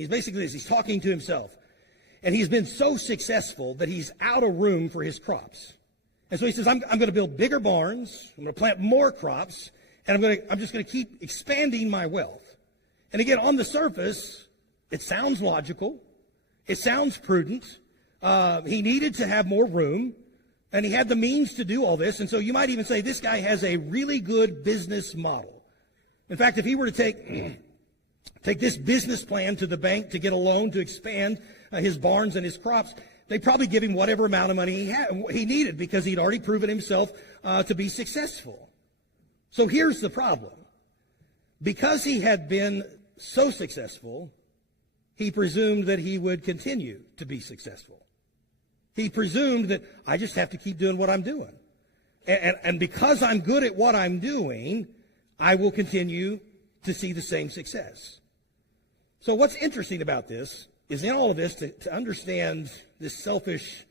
He's talking to himself. And he's been so successful that he's out of room for his crops. And so he says, I'm going to build bigger barns, I'm going to plant more crops, and I'm just going to keep expanding my wealth. And again, on the surface, it sounds logical. It sounds prudent. He needed to have more room, and he had the means to do all this. And so you might even say this guy has a really good business model. In fact, if he were to take this business plan to the bank to get a loan to expand his barns and his crops, they'd probably give him whatever amount of money he needed because he'd already proven himself to be successful. So here's the problem. Because he had been so successful, he presumed that he would continue to be successful. He presumed that I just have to keep doing what I'm doing. And because I'm good at what I'm doing, I will continue to see the same success. So what's interesting about this is in all of this, to understand this selfish,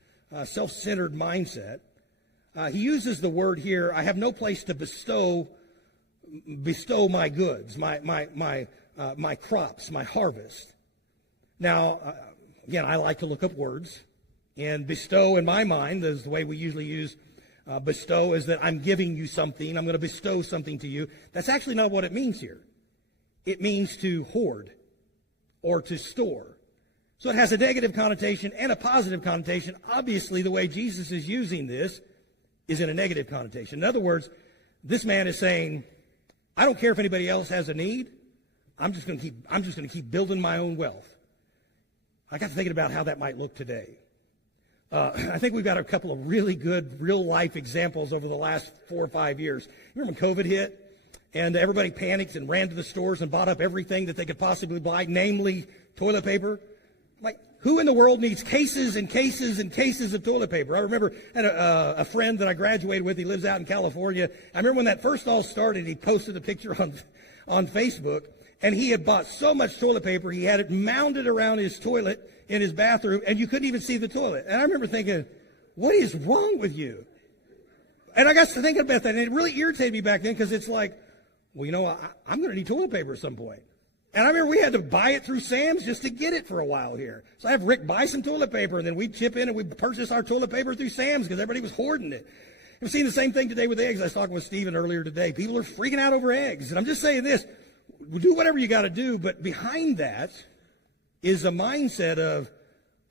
self-centered mindset, he uses the word here, I have no place to bestow my goods, my crops, my harvest. Now, again, I like to look up words, and bestow in my mind is the way we usually use bestow, is that I'm giving you something, I'm going to bestow something to you. That's actually not what it means here. It means to hoard or to store. So it has a negative connotation and a positive connotation. Obviously, the way Jesus is using this is in a negative connotation. In other words, this man is saying, I don't care if anybody else has a need. I'm just going to keep building my own wealth. I got to thinking about how that might look today. I think we've got a couple of really good real-life examples over the last 4 or 5 years. You remember when COVID hit? And everybody panicked and ran to the stores and bought up everything that they could possibly buy, namely toilet paper. Like, who in the world needs cases and cases and cases of toilet paper? I remember I had a friend that I graduated with. He lives out in California. I remember when that first all started, he posted a picture on Facebook, and he had bought so much toilet paper, he had it mounted around his toilet in his bathroom, and you couldn't even see the toilet. And I remember thinking, what is wrong with you? And I got to thinking about that, and it really irritated me back then because it's like, well, you know, I'm going to need toilet paper at some point. And I remember we had to buy it through Sam's just to get it for a while here. So I have Rick buy some toilet paper, and then we'd chip in and we'd purchase our toilet paper through Sam's because everybody was hoarding it. We've seen the same thing today with eggs. I was talking with Stephen earlier today. People are freaking out over eggs. And I'm just saying this, do whatever you got to do, but behind that is a mindset of,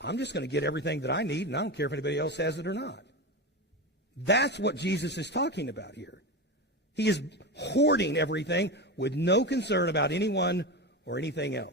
I'm just going to get everything that I need, and I don't care if anybody else has it or not. That's what Jesus is talking about here. He is hoarding everything with no concern about anyone or anything else.